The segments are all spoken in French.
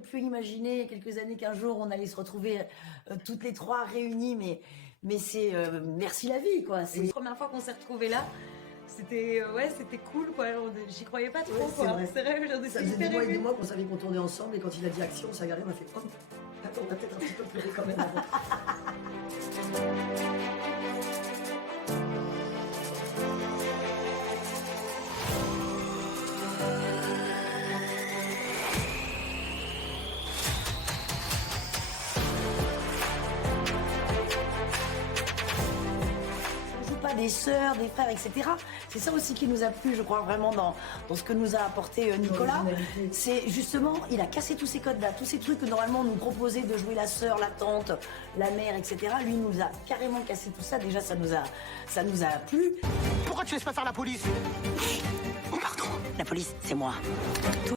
pu imaginer il y a quelques années qu'un jour on allait se retrouver toutes les trois réunies, mais c'est merci la vie, quoi. C'est La première fois qu'on s'est retrouvés là, c'était c'était cool, quoi. J'y croyais pas trop, quoi. C'est vrai, j'en Ça étais faisait hyper 10 mois et des émue. mois qu'on savait qu'on tournait ensemble, et quand il a dit action, on s'est regardé, on a fait oh, attends, on a peut-être un petit peu pleuré quand même avant. On joue pas des sœurs, des frères, etc. C'est ça aussi qui nous a plu, je crois, vraiment dans ce que nous a apporté Nicolas. L'originalité. C'est justement, il a cassé tous ces codes-là, tous ces trucs que normalement on nous proposait de jouer la sœur, la tante, la mère, etc. Lui, il nous a carrément cassé tout ça. Déjà, ça nous a plu. Pourquoi tu laisses pas faire la police? Oh pardon, la police, c'est moi.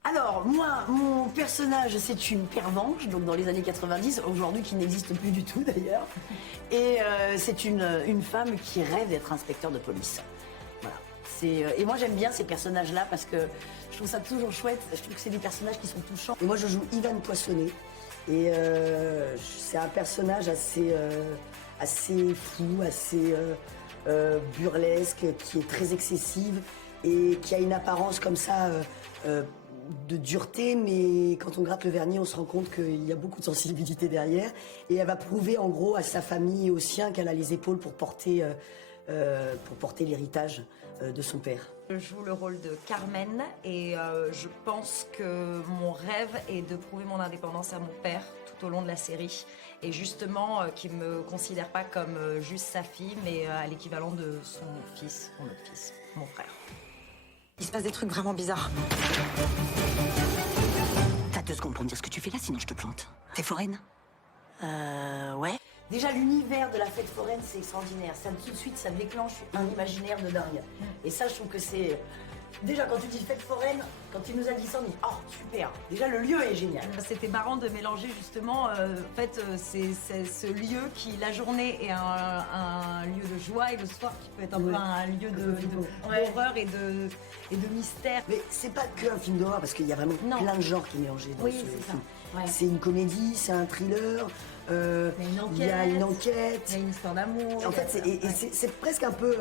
Alors, moi, mon personnage, c'est une pervenche, donc dans les années 90, aujourd'hui qui n'existe plus du tout d'ailleurs. Et c'est une femme qui rêve d'être inspecteur de police. Voilà. Et moi, j'aime bien ces personnages-là parce que je trouve ça toujours chouette. Je trouve que c'est des personnages qui sont touchants. Et moi, je joue Ivan Poissonnet. Et c'est un personnage assez fou, assez burlesque, qui est très excessive et qui a une apparence comme ça de dureté, mais quand on gratte le vernis, on se rend compte qu'il y a beaucoup de sensibilité derrière. Et elle va prouver en gros à sa famille et aux siens qu'elle a les épaules pour porter l'héritage de son père. Je joue le rôle de Carmen et je pense que mon rêve est de prouver mon indépendance à mon père tout au long de la série. Et justement, qu'il ne me considère pas comme juste sa fille, mais à l'équivalent de son fils, mon autre fils, mon frère. Il se passe des trucs vraiment bizarres. T'as 2 secondes pour me dire ce que tu fais là, sinon je te plante. T'es foraine? Ouais. Déjà, l'univers de la fête foraine, c'est extraordinaire. Ça, tout de suite, ça déclenche un imaginaire de dingue. Et ça, je trouve que c'est... Déjà, quand tu dis fête foraine, quand tu nous as dit ça, on dit « Oh, super !» Déjà, le lieu est génial. C'était marrant de mélanger justement, c'est ce lieu qui, la journée, est un lieu de joie et le soir qui peut être un peu un lieu d'horreur et de mystère. Mais c'est pas qu'un film d'horreur, parce qu'il y a vraiment plein de genres qui sont mélangés dans ce film. Ouais. C'est une comédie, c'est un thriller, il y a une enquête. Il y a une histoire d'amour. En fait, c'est presque un peu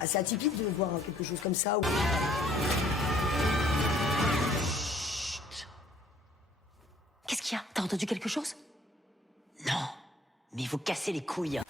assez atypique de voir quelque chose comme ça. Qu'est-ce qu'il y a? T'as entendu quelque chose? Non, mais vous cassez les couilles.